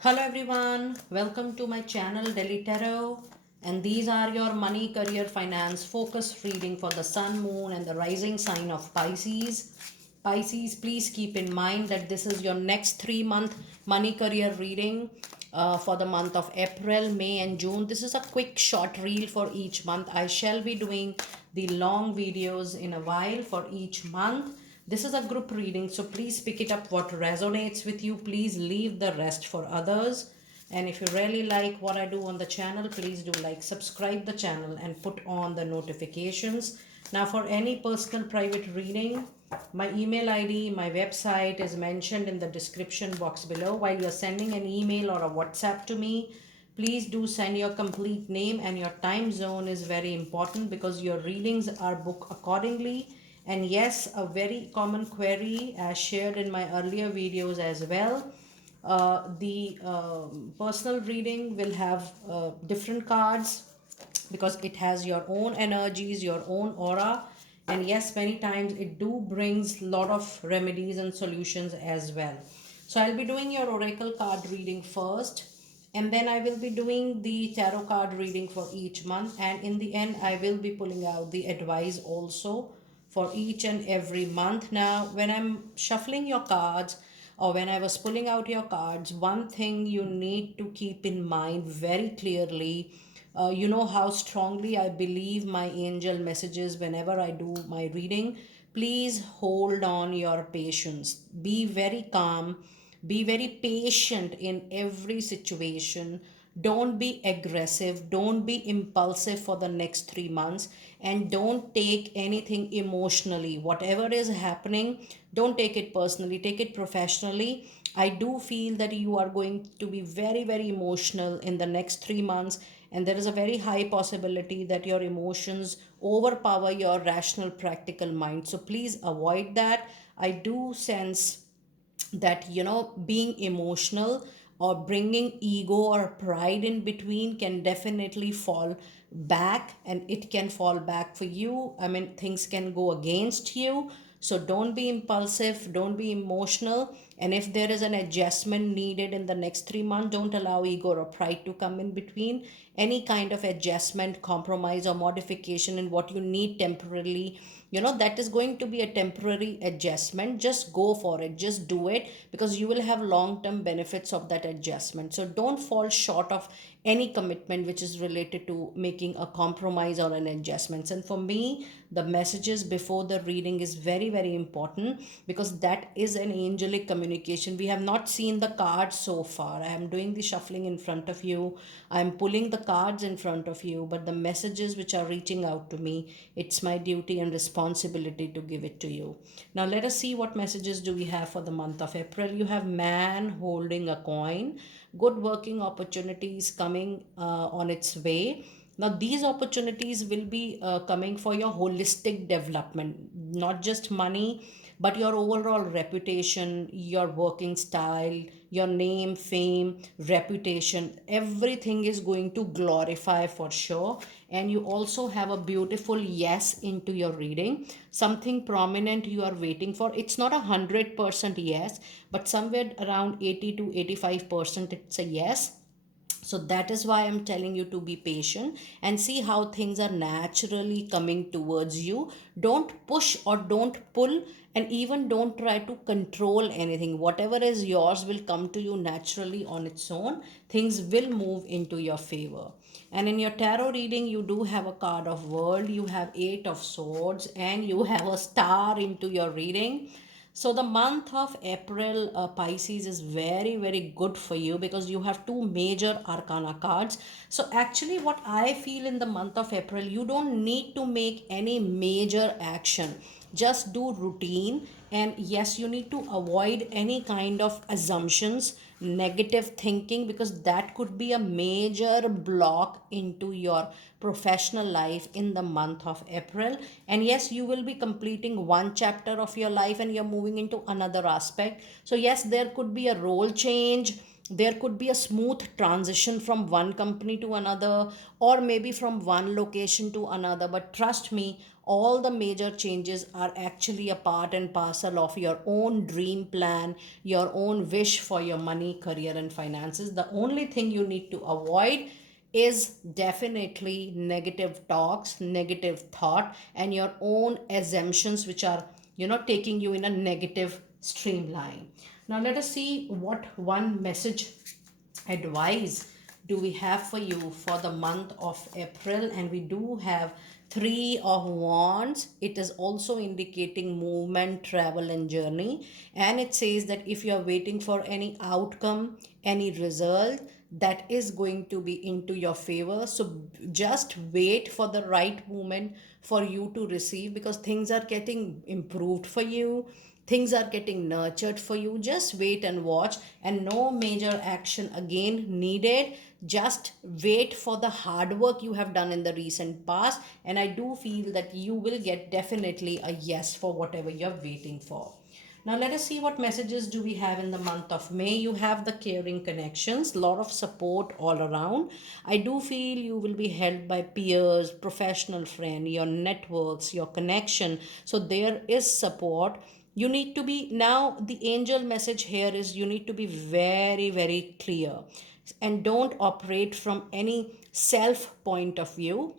Hello everyone, welcome to my channel Delhi Tarot, and these are your money, career, finance focus reading for the sun, moon and the rising sign of Pisces. Pisces, please keep in mind that this is your next 3 month money career reading for the month of April, May and June. This is a quick short reel for each month. I shall be doing the long videos in a while for each month. This is a group reading, so please pick it up what resonates with you. Please leave the rest for others. And if you really like what I do on the channel, please do like, subscribe the channel and put on the notifications. Now for any personal private reading, my email ID, my website is mentioned in the description box below. While you're sending an email or a WhatsApp to me, please do send your complete name, and your time zone is very important because your readings are booked accordingly. And yes, a very common query as shared in my earlier videos as well. The personal reading will have different cards because it has your own energies, your own aura. And yes, many times it do brings lot of remedies and solutions as well. So I'll be doing your oracle card reading first, and then I will be doing the tarot card reading for each month, and in the end I will be pulling out the advice also for each and every month. Now when I'm shuffling your cards, or when I was pulling out your cards, one thing you need to keep in mind very clearly, you know how strongly I believe my angel messages whenever I do my reading. Please hold on your patience. Be very calm. Be very patient in every situation. Don't be aggressive. Don't be impulsive for the next 3 months. And don't take anything emotionally. Whatever is happening, don't take it personally. Take it professionally. I do feel that you are going to be very, very emotional in the next 3 months, and there is a very high possibility that your emotions overpower your rational, practical mind. So please avoid that. I do sense that being emotional or bringing ego or pride in between can definitely fall back, and it can fall back for you. I mean, things can go against you. So don't be impulsive, don't be emotional. And if there is an adjustment needed in the next 3 months, don't allow ego or pride to come in between. Any kind of adjustment, compromise or modification in what you need temporarily, that is going to be a temporary adjustment. Just go for it, just do it, because you will have long term benefits of that adjustment. So don't fall short of any commitment which is related to making a compromise or an adjustment. And for me, the messages before the reading is very, very important, because that is an angelic communication. We have not seen the cards so far. I am doing the shuffling in front of you, I am pulling the cards in front of you, but the messages which are reaching out to me, it's my duty and responsibility to give it to you. Now let us see what messages do we have for the month of April. You have man holding a coin. Good working opportunities coming on its way. Now these opportunities will be coming for your holistic development, not just money, but your overall reputation, your working style, your name, fame, reputation, everything is going to glorify for sure. And you also have a beautiful yes into your reading. Something prominent you are waiting for. It's not 100% yes, but somewhere around 80 to 85% it's a yes. So that is why I'm telling you to be patient and see how things are naturally coming towards you. Don't push or don't pull, and even don't try to control anything. Whatever is yours will come to you naturally on its own. Things will move into your favor. And in your tarot reading, you do have a card of world, you have 8 of swords, and you have a star into your reading. So the month of April, Pisces, is very, very good for you because you have two major arcana cards. So actually what I feel in the month of April, you don't need to make any major action. Just do routine. And yes, you need to avoid any kind of assumptions, negative thinking, because that could be a major block into your professional life in the month of April. And yes, you will be completing one chapter of your life and you're moving into another aspect. So yes, there could be a role change, there could be a smooth transition from one company to another, or maybe from one location to another. But trust me, all the major changes are actually a part and parcel of your own dream plan, your own wish for your money, career, and finances. The only thing you need to avoid is definitely negative talks, negative thought, and your own assumptions, which are, taking you in a negative streamline. Now, let us see what one message advice do we have for you for the month of April. And we do have three of wands. It is also indicating movement, travel, and journey. And it says that if you are waiting for any outcome, any result, that is going to be into your favor. So just wait for the right moment for you to receive, because things are getting improved for you, things are getting nurtured for you. Just wait and watch, and no major action again needed. Just wait for the hard work you have done in the recent past, and I do feel that you will get definitely a yes for whatever you're waiting for. Now let us see what messages do we have in the month of May. You have the caring connections, lot of support all around. I do feel you will be helped by peers, professional friend, your networks, your connection. So there is support. You need to be, now the angel message here is you need to be very, very clear, and don't operate from any self point of view.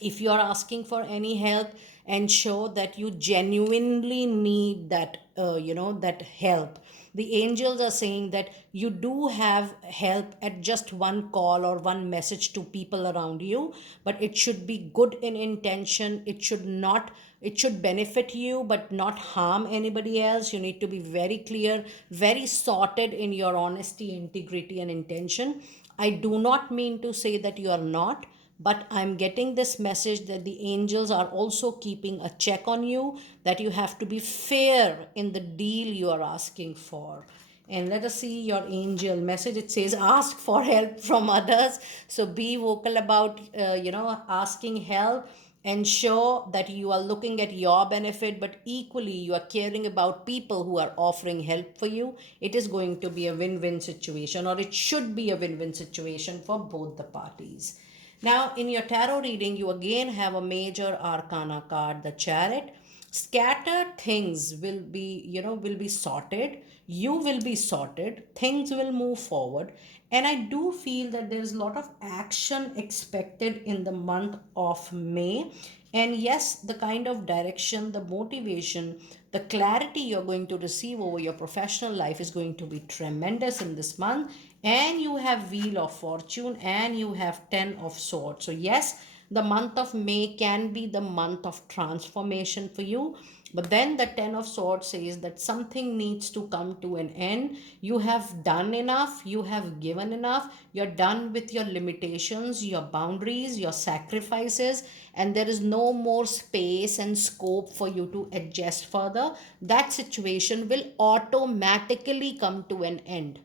If you are asking for any help, ensure that you genuinely need that, that help. The angels are saying that you do have help at just one call or one message to people around you, but it should be good in intention. It should not, it should benefit you but not harm anybody else. You need to be very clear, very sorted in your honesty, integrity, and intention. I do not mean to say that you are not, but I'm getting this message that the angels are also keeping a check on you, that you have to be fair in the deal you are asking for. And let us see your angel message. It says ask for help from others. So be vocal about, asking help. Ensure that you are looking at your benefit, but equally you are caring about people who are offering help for you. It is going to be a win-win situation, or it should be a win-win situation for both the parties. Now, in your tarot reading, you again have a major arcana card, the Chariot. Scattered things will be, will be sorted. You will be sorted. Things will move forward. And I do feel that there is a lot of action expected in the month of May. And yes, the kind of direction, the motivation, the clarity you're going to receive over your professional life is going to be tremendous in this month. And you have Wheel of Fortune and you have Ten of Swords. So yes, the month of May can be the month of transformation for you. But then the Ten of Swords says that something needs to come to an end. You have done enough, you have given enough, you're done with your limitations, your boundaries, your sacrifices, and there is no more space and scope for you to adjust further. That situation will automatically come to an end.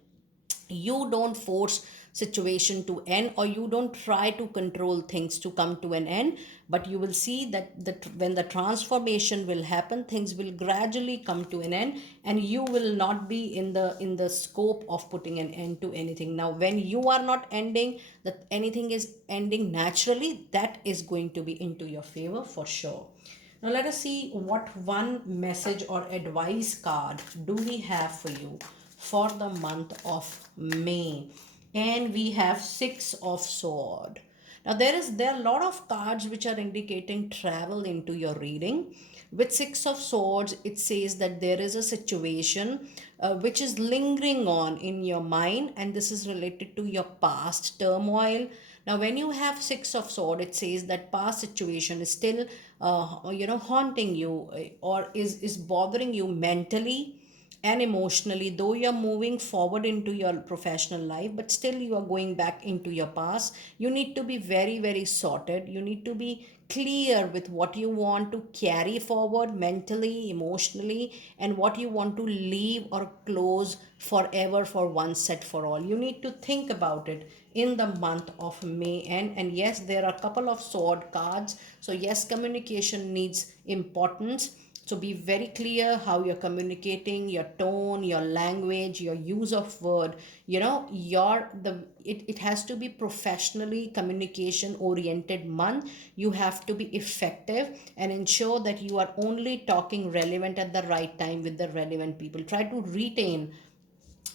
You don't force situation to end, or you don't try to control things to come to an end, but you will see that when the transformation will happen, things will gradually come to an end, and you will not be in the scope of putting an end to anything. Now when you are not ending, that anything is ending naturally, that is going to be into your favor for sure. Now let us see what one message or advice card do we have for you for the month of May. And we have Six of Sword. Now there are a lot of cards which are indicating travel into your reading. With Six of Swords, it says that there is a situation which is lingering on in your mind, and this is related to your past turmoil. Now, when you have Six of Sword, it says that past situation is still, haunting you, or is bothering you mentally and emotionally. Though you're moving forward into your professional life, but still you are going back into your past. You need to be very, very sorted. You need to be clear with what you want to carry forward mentally, emotionally, and what you want to leave or close forever for once set for all. You need to think about it in the month of May. And yes, there are a couple of sword cards. So yes, communication needs importance. So be very clear how you're communicating, your tone, your language, your use of word. It has to be professionally communication oriented month. You have to be effective and ensure that you are only talking relevant at the right time with the relevant people. Try to retain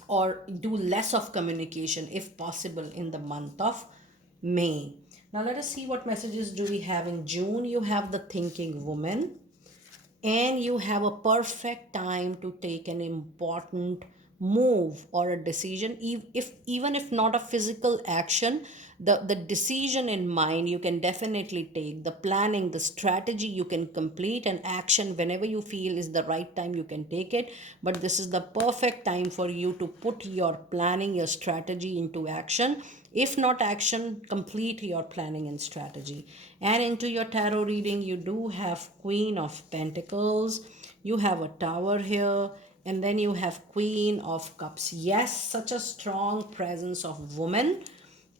or do less of communication if possible in the month of May. Now let us see what messages do we have in June. You have the thinking woman, and you have a perfect time to take an important move or a decision. If even if not a physical action, the decision in mind you can definitely take. The planning, the strategy you can complete, an action whenever you feel is the right time you can take it. But this is the perfect time for you to put your planning, your strategy into action. If not action, complete your planning and strategy. And into your tarot reading, you do have Queen of Pentacles, you have a Tower here, and then you have Queen of Cups. Yes, such a strong presence of woman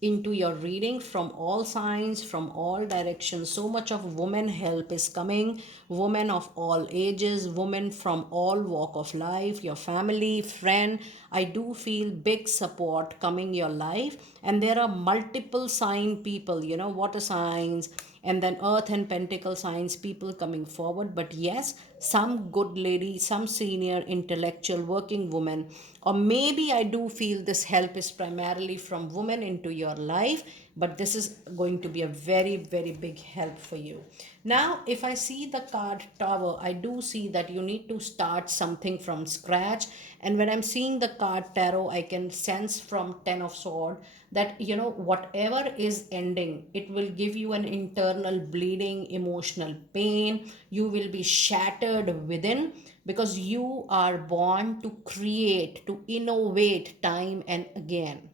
into your reading from all signs, from all directions. So much of woman help is coming. Women of all ages, women from all walk of life, your family, friend. I do feel big support coming your life. And there are multiple sign people, water signs, and then earth and pentacle signs people coming forward. But yes, some good lady, some senior intellectual working woman, or maybe I do feel this help is primarily from women into your life, but this is going to be a very very big help for you. Now if I see the card Tower, I do see that you need to start something from scratch. And when I'm seeing the card Tarot, I can sense from Ten of Sword that whatever is ending, it will give you an internal bleeding, emotional pain. You will be shattered within, because you are born to create, to innovate time and again.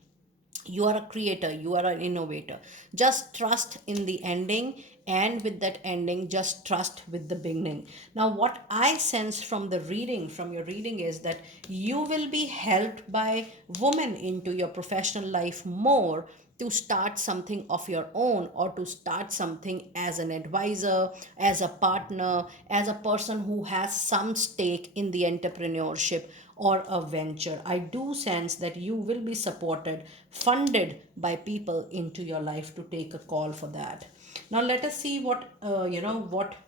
You are a creator, you are an innovator. Just trust in the ending, and with that ending just trust with the beginning. Now what I sense from the reading, from your reading, is that you will be helped by women into your professional life more, to start something of your own, or to start something as an advisor, as a partner, as a person who has some stake in the entrepreneurship or a venture. I do sense that you will be supported, funded by people into your life to take a call for that. Now let us see what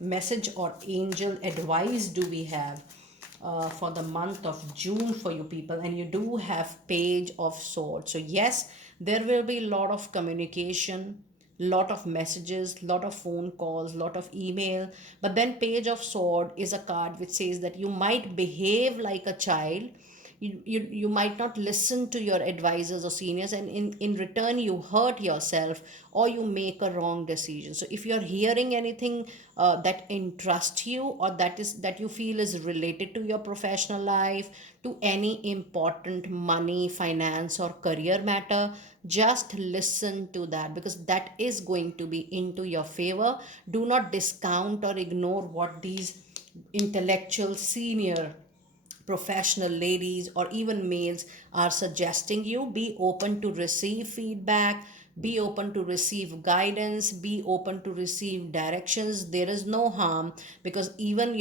message or angel advice do we have for the month of June for you people. And you do have Page of Swords. So yes, there will be a lot of communication, lot of messages, lot of phone calls, lot of email. But then Page of Sword is a card which says that you might behave like a child. You might not listen to your advisors or seniors, and in return you hurt yourself, or you make a wrong decision. So if you're hearing anything that interests you, or that you feel is related to your professional life, to any important money, finance or career matter, just listen to that, because that is going to be into your favor. Do not discount or ignore what these intellectual senior professional ladies or even males are suggesting you. Be open to receive feedback, be open to receive guidance, be open to receive directions. There is no harm, because even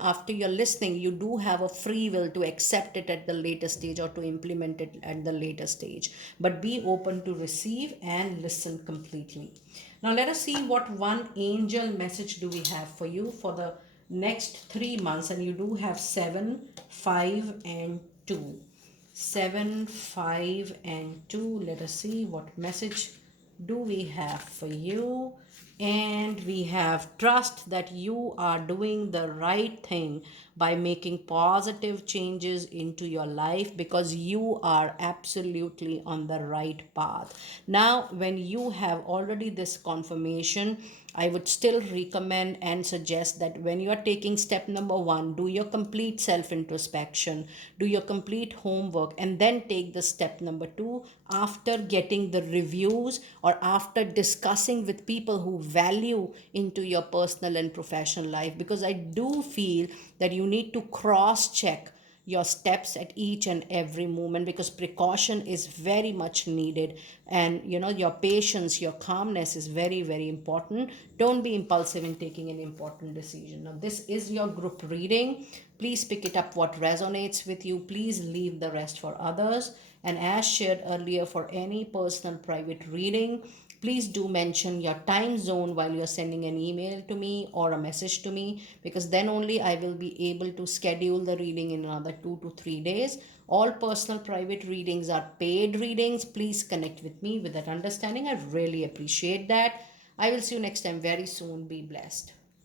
after you're listening, you do have a free will to accept it at the later stage, or to implement it at the later stage. But be open to receive and listen completely. Now let us see what one angel message do we have for you for the next 3 months. And you do have 7, 5 and 2. 7, 5 and 2. Let us see what message do we have for you. And we have trust that you are doing the right thing by making positive changes into your life, because you are absolutely on the right path. Now when you have already this confirmation, I would still recommend and suggest that when you are taking step number 1, do your complete self introspection, do your complete homework, and then take the step number 2 after getting the reviews, or after discussing with people who value into your personal and professional life. Because I do feel that you need to cross check your steps at each and every moment, because precaution is very much needed. And your patience, your calmness is very, very important. Don't be impulsive in taking an important decision. Now, this is your group reading. Please pick it up what resonates with you. Please leave the rest for others. And as shared earlier, for any personal private reading, please do mention your time zone while you're sending an email to me or a message to me, because then only I will be able to schedule the reading in another 2 to 3 days. All personal private readings are paid readings. Please connect with me with that understanding. I really appreciate that. I will see you next time very soon. Be blessed.